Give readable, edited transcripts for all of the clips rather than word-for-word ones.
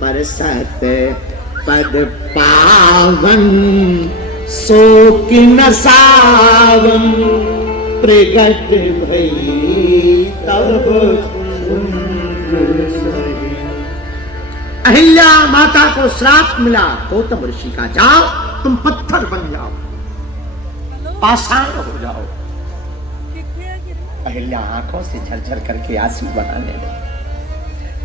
पर सत पद पावन सो कि न सावन प्रगट भई तब अहिल्या माता को श्राप मिला गौतम ऋषि का, जाओ तुम पत्थर बन जाओ, पाषाण हो जाओ। अहिल्या आंखों से झरझर करके आंसू बहाने लगी।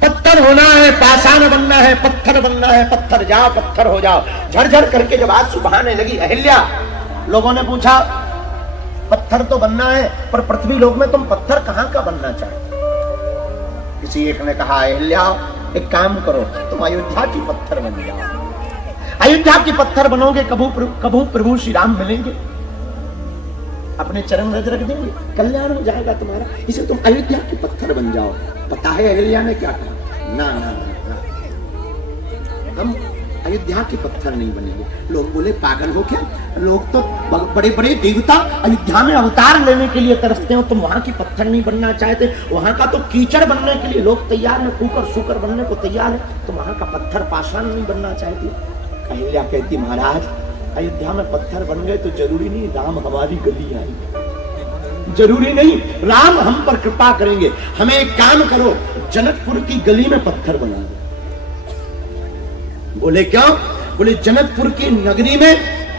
पत्थर होना है, पाषाण बनना है, पत्थर बनना है, पत्थर जाओ, पत्थर हो जाओ। झरझर करके जब आंसू बहाने लगी अहिल्या, लोगों ने पूछा पत्थर तो बनना है पर पृथ्वी लोक में तुम पत्थर कहां का बनना चाहते? किसी एक ने कहा अहिल्या एक काम करो, तुम अयोध्या की पत्थर बन जाओ। अयोध्या की पत्थर बनोगे, कभू प्रभु श्री राम मिलेंगे, अपने चरण रज रख देंगे, कल्याण हो जाएगा तुम्हारा, इसे तुम अयोध्या की पत्थर बन जाओ। पता है अहिल्या ने क्या कहा? ना ना ना, हम अयोध्या के पत्थर नहीं बनेंगे। लोग बोले पागल हो क्या, लोग तो बड़े बड़े देवता अयोध्या में अवतार लेने के लिए तरसते हो, तुम वहां की पत्थर नहीं बनना चाहते? वहां का तो कीचड़ बनने के लिए लोग तैयार है, कुकर शुकर बनने को तैयार है, तुम वहां का पत्थर पाषाण नहीं बनना चाहती? अहिल्या कहती महाराज अयोध्या में पत्थर बन गए तो जरूरी नहीं राम हमारी गली आएंगे, जरूरी नहीं राम हम पर कृपा करेंगे। हमें एक काम करो, जनकपुर की गली में पत्थर बना दो। बोले क्यों? बोले जनकपुर की नगरी में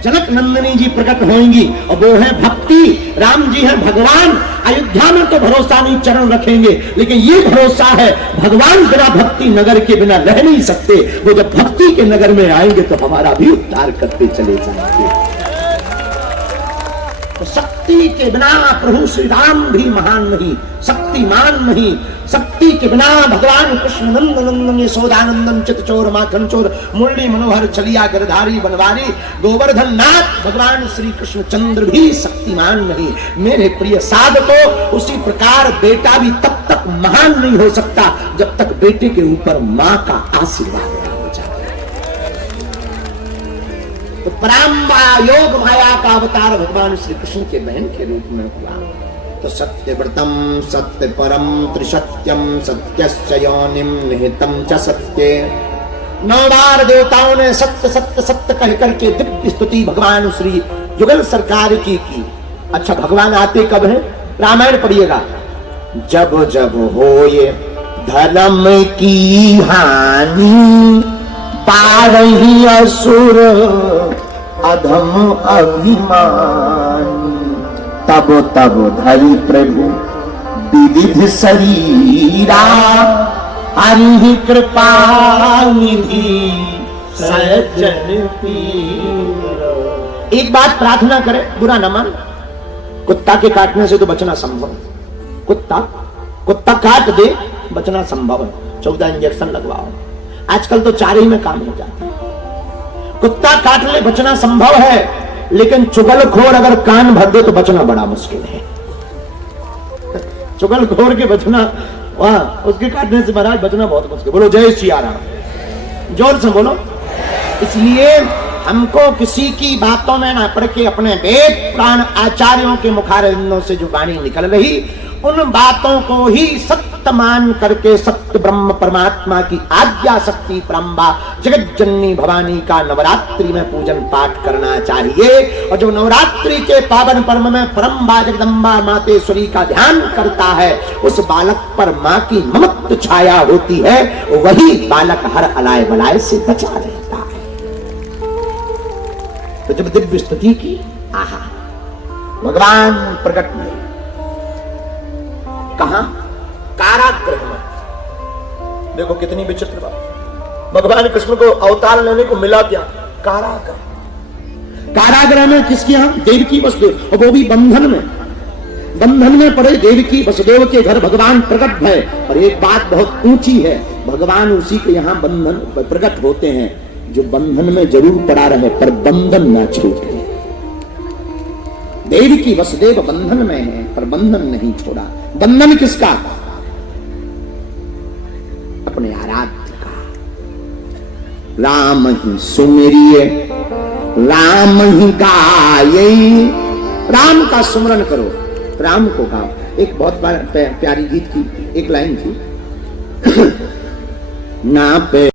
जनक नंदिनी जी प्रकट होंगी और वो है भक्ति, राम जी है भगवान। अयोध्या में तो भरोसा नहीं, चरण रखेंगे, लेकिन ये भरोसा है भगवान बिना भक्ति नगर के बिना रह नहीं सकते। वो जब भक्ति के नगर में आएंगे तो हमारा भी उद्धार करते चले जाएंगे। तो शक्ति के बिना प्रभु श्री राम भी महान नहीं, शक्तिमान नहीं। शक्ति के बिना भगवान कृष्ण नंदन यशोदानंदन चितचोर माखन चोर मुरली मनोहर चलिया गिरधारी बनवारी गोवर्धन नाथ भगवान श्री कृष्ण चंद्र भी शक्तिमान नहीं। मेरे प्रिय साधको, उसी प्रकार बेटा भी तब तक महान नहीं हो सकता जब तक बेटे के ऊपर मां का आशीर्वाद नहीं हो जाता। तो पराम्बा योग माया का अवतार भगवान श्री कृष्ण के बहन के रूप में हुआ। तो सत्यव्रतम सत्य परम त्रिसत्यम सत्यस्य योनिम निहितम च सत्ये। 9 बार देवताओं ने सत्य सत्य सत्य कह करके दिव्य स्तुति भगवान श्री युगल सरकार की। अच्छा भगवान आते कब है? रामायण पढ़िएगा। जब जब होए धर्म की हानि पारही असुर अधम अभिमानी तब तब धरि प्रभु विविध शरीरा हरि कृपा निधि सज्जन पीर। एक बात प्रार्थना करें, बुरा न मान। कुत्ता के काटने से तो बचना संभव है। कुत्ता काट दे, बचना संभव है। 14 इंजेक्शन लगवाओ, आजकल तो 4 ही में काम हो जाता है। कुत्ता काट ले बचना संभव है, लेकिन चुगलखोर अगर कान भर दे तो बचना बड़ा मुश्किल है। चुगलखोर के बचना, उसके काटने से महाराज बचना बहुत मुश्किल। बोलो जय सिया राम, जोर से बोलो। इसलिए हमको किसी की बातों में ना पड़ के अपने वेद पुराण आचार्यों के मुखारविंदों से जो वाणी निकल रही, उन बातों को ही सत्य मान करके सत्य ब्रह्म परमात्मा की आज्ञा शक्ति परम्बा जगत जननी भवानी का नवरात्रि में पूजन पाठ करना चाहिए। और जो नवरात्रि के पावन पर्व में परम्बा जगदम्बा मातेश्वरी का ध्यान करता है, उस बालक पर माँ की ममत्व छाया होती है, वही बालक हर अलाय बलाय से बचा रहता है। तो जब दिव्य स्तुति की, आहा भगवान प्रकट हुए कहां? कारागृह में। देखो कितनी विचित्र बात। भगवान कृष्ण को अवतार लेने को मिला क्या? कारागृह। कारागृह में किसके यहां? देवकी वसुदेव, और वो भी बंधन में। बंधन में पड़े देवकी वसुदेव के घर भगवान प्रकट है। और एक बात बहुत ऊंची है, भगवान उसी के यहां बंधन प्रकट होते हैं जो बंधन में जरूर पड़ा रहे पर बंधन ना छूटे। देवकी वसुदेव बंधन में है पर बंधन नहीं छोड़ा। बंधन किसका? अपने आराध्य का। राम ही सुमिरिए राम ही गाये। राम का सुमरन करो, राम को गाओ। एक बहुत प्यारी गीत की एक लाइन थी ना पे